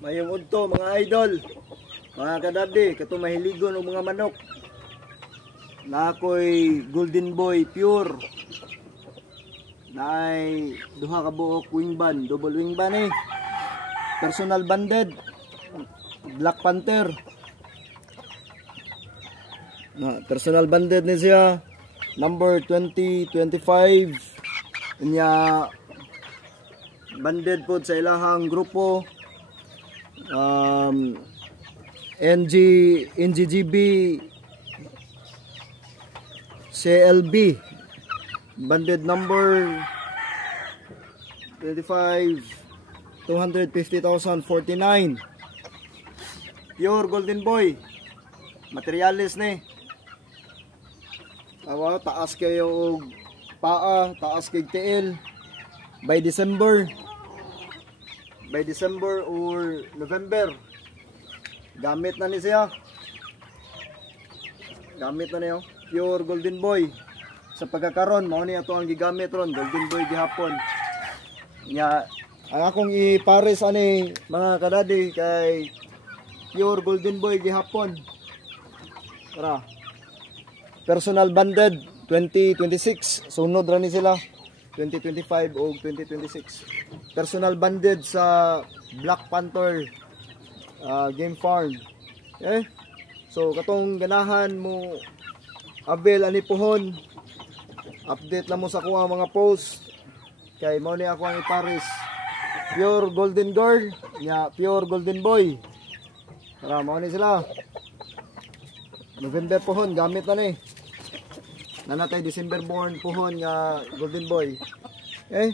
Mayong udto mga idol, mga kadabdi, katong mahiligon o mga manok. Na ako'y Golden Boy Pure. Na ay duha ka buok wing band, double wing band eh. Personal banded, Black Panther. Na personal banded ni siya, number 2025. Inya banded po sa ilahang grupo. NGGB CLB banded number 25 250,049 pure Golden Boy materialis ni taas kayo paa, taas kay TL by December or November gamit na ni siya, gamit na niyo pure Golden Boy sa pagkakaron. Mao ni ato ang gigamit ron Golden Boy gihapon nya. Ang akong ipares ani mga kadadi kay pure Golden Boy gihapon. Tara, personal banded 2026 sunod ra ni sila 2025 o 2026. Personal banded sa Black Panther Game Farm. Okay? So katong ganahan mo avail ani pohon, update na mo sa kuha mga post kay mao ni ako ang ipares pure Golden Girl nya pure Golden Boy. Tara, mao ni sila November pohon gamit na ni nanatay December born pohon nga Golden Boy. Okay?